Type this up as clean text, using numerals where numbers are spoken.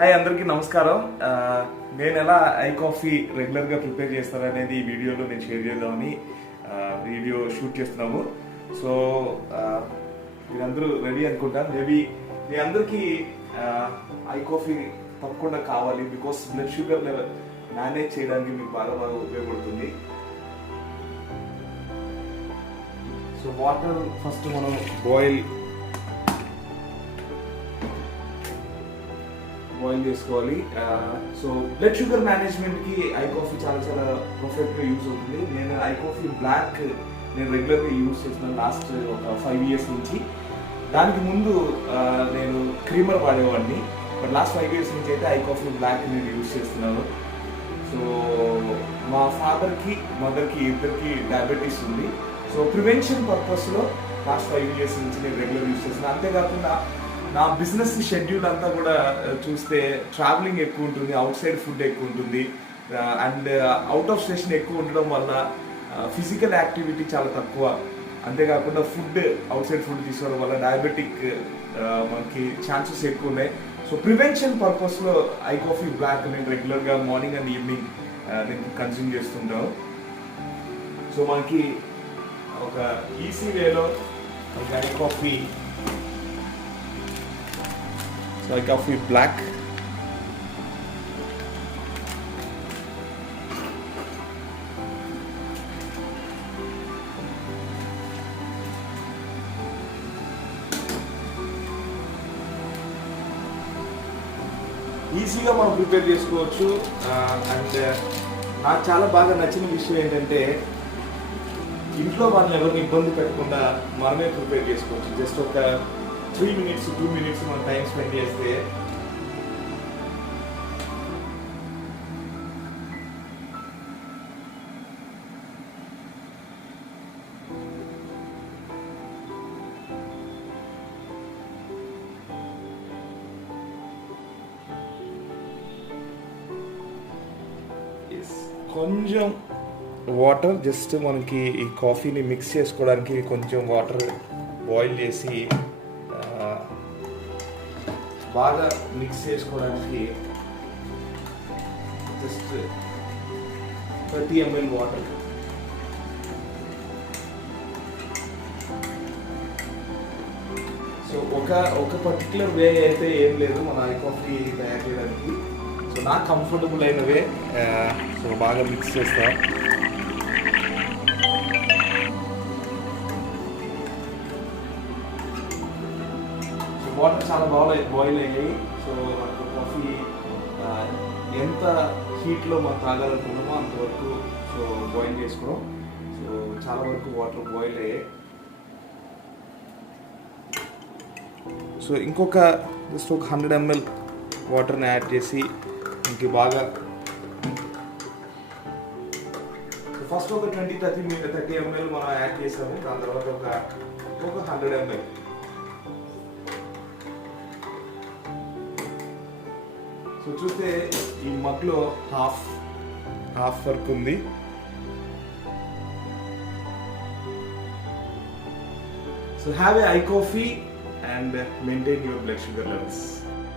Hi అందరికీ నమస్కారం. నేను ఎలా ఐ కాఫీ రెగ్యులర్గా ప్రిపేర్ చేస్తాననేది ఈ వీడియోలో నేను షేర్ చేద్దామని వీడియో షూట్ చేస్తున్నాము. సో మీరందరూ రెడీ అనుకుంటాను. మేబీ మీ అందరికీ ఐ కాఫీ తప్పకుండా కావాలి. Because blood sugar level manage చేయడానికి మీకు బాగా ఉపయోగపడుతుంది. సో వాటర్ ఫస్ట్ మనం బాయిల్ చేసుకోవాలి. సో బ్లడ్ షుగర్ మేనేజ్మెంట్కి ఐ కాఫీ చాలా పర్ఫెక్ట్గా యూజ్ అవుతుంది. నేను ఐ కాఫీ బ్లాక్ నేను రెగ్యులర్గా యూజ్ చేస్తున్నాను లాస్ట్ ఒక 5 years నుంచి. దానికి ముందు నేను క్రీమర్ వాడేవాడిని, బట్ లాస్ట్ 5 years నుంచి అయితే ఐ కాఫీ బ్లాక్ నేను యూజ్ చేస్తున్నాను. సో మా ఫాదర్కి మదర్కి ఇద్దరికి డయాబెటీస్ ఉంది. సో ప్రివెన్షన్ పర్పస్లో లాస్ట్ 5 years నుంచి నేను రెగ్యులర్ యూజ్ చేస్తున్నాను. అంతేకాకుండా నా బిజినెస్ షెడ్యూల్ అంతా కూడా చూస్తే ట్రావెలింగ్ ఎక్కువ ఉంటుంది, అవుట్ సైడ్ ఫుడ్ ఎక్కువ ఉంటుంది, అండ్ అవుట్ ఆఫ్ స్టేషన్ ఎక్కువ ఉండడం వల్ల ఫిజికల్ యాక్టివిటీ చాలా తక్కువ. అంతేకాకుండా ఫుడ్ అవుట్ సైడ్ ఫుడ్ తీసుకోవడం వల్ల డయాబెటిక్ మనకి ఛాన్సెస్ ఎక్కువ ఉన్నాయి. సో ప్రివెన్షన్ పర్పస్లో ఐ కాఫీ బ్లాక్ నేను రెగ్యులర్గా మార్నింగ్ అండ్ ఈవినింగ్ నేను కన్జ్యూమ్ చేస్తుంటాను. సో మనకి ఒక ఈజీ వేలో ఐ కాఫీ బ్లాక్ ఈజీగా మనం ప్రిపేర్ చేసుకోవచ్చు. అండ్ నాకు చాలా బాగా నచ్చిన విషయం ఏంటంటే ఇంట్లో వాళ్ళని ఎవరిని ఇబ్బంది పెట్టకుండా మనమే ప్రిపేర్ చేసుకోవచ్చు. జస్ట్ ఒక 3 minutes 2 minutes మనం టైం స్పెండ్ చేస్తే కొంచెం వాటర్, జస్ట్ మనకి ఈ కాఫీని మిక్స్ చేసుకోవడానికి కొంచెం వాటర్ బాయిల్ చేసి బాగా మిక్స్ చేసుకోవడానికి జస్ట్ 30 ml వాటర్. సో ఒక పర్టికులర్ వే అయితే ఏం లేదు మన ఐ కాఫీ తయారు చేయడానికి. సో నాకు కంఫర్టబుల్ అయిన వే. సో బాగా మిక్స్ చేస్తా. వాటర్ చాలా బాగా బాయిల్ అయ్యాయి. సో మనకు కాఫీ ఎంత హీట్లో మనం తాగాలనుకున్నామో అంతవరకు సో బాయిల్ చేసుకోవడం. సో చాలా వరకు వాటర్ బాయిల్ అయ్యాయి. సో ఇంకొక జస్ట్ ఒక 100 ml వాటర్ని యాడ్ చేసి ఇంక బాగా ఫస్ట్ ఒక 20-30 ml మనం యాడ్ చేసాము. దాని తర్వాత ఒక 100 ml. సో చూస్తే ఈ మగ్లో హాఫ్ వరకు ఉంది. So have A I coffee and maintain your blood sugar levels.